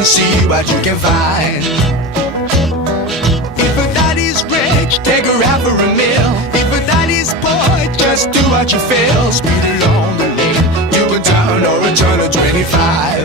and see what you can find. If a daddy's rich, take her out for a meal. If a daddy's poor, just do what you feel. Speed along the lane, you a turn or a turn of 25.